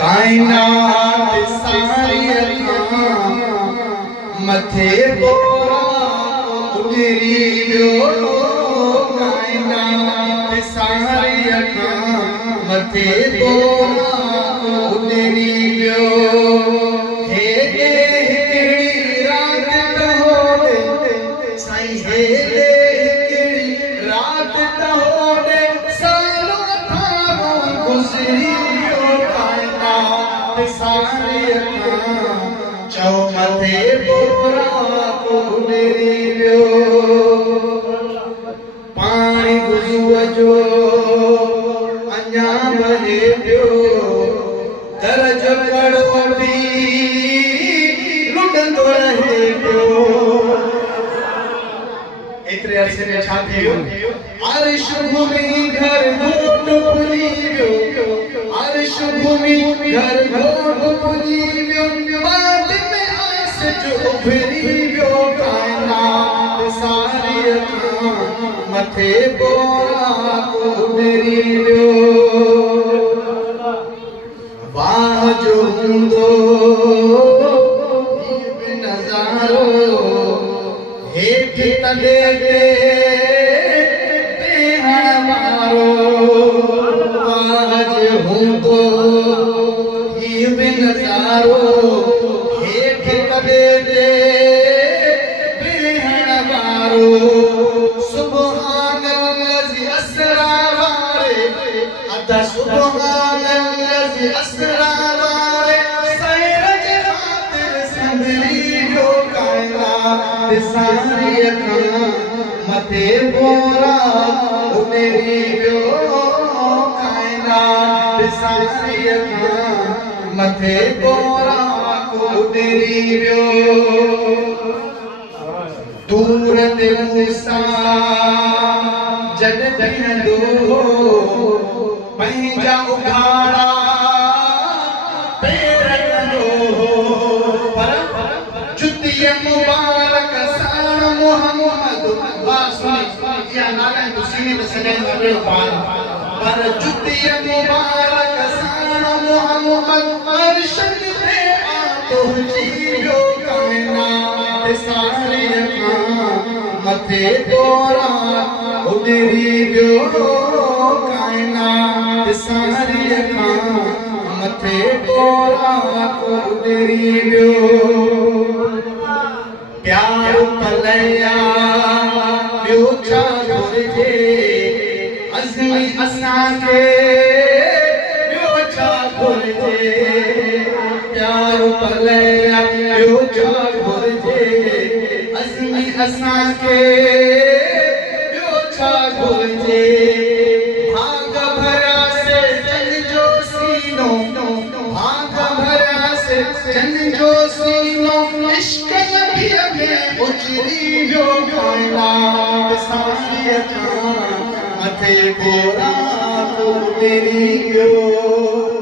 कायनात सारी मथे बोरा उडरी वियो कायनात सारी मथे बोरा उडरी वियो हे रात होड़े साईं हे रात होड़े सालो थारो गुज़री सारी चौ मथे बोरा उडरी वियो पानी गुज़ुअ जो अञा बहे पियो दरज कड़ो बि लुटंदो रहे पियो एतिरे अरसे में छा थियो अर्श भूमि घर घोट भुली वियो अर्श भूमि घर घोट भुली वियो बात में आस जो उभरी वियो कायनात सारी मथे बोरा उडरी वियो वाह जो हूंदो नज़ारो हेठि तले नज़ारो हेठि कबे दे बेहण वारो सुब्हानल्लज़ी अस्रा वारे अदा सुब्हानल्लज़ी अस्रा वारे सैर जे खातिर संभली वियो कायनात सारी मथे बोरा उडरी वियो कायनात सारी मथे बोरा उडरी वियो दूर ते मूसा जड बीहंदो पंहिंजा उघाड़ा पेर कंदो पर जुतीअ मुबारक साण मुहम्मद वासुनी या नाला दुसीने में सॼाईंदो पर जुतीअ मुबारक साण मुहम्मद अर्शद पे आतो जीवियो कायनात सारी मथे बोरा उडरी वियो कायनात सारी मथे बोरा उडरी वियो प्यार पलया ॿियो छा घुरिजे अज़मी असांखे ॿियो छा घुरिजे प्यार पलया ॿियो छा घुरिजे अज़मी असांखे ॿियो छा घुरिजे भाग भरियासे जन जो सीनो भाग भरियासे जन जो सीनो इश्क नबीअ में उजरी वियो कायनात सारी मथे बोरा उडरी वियो।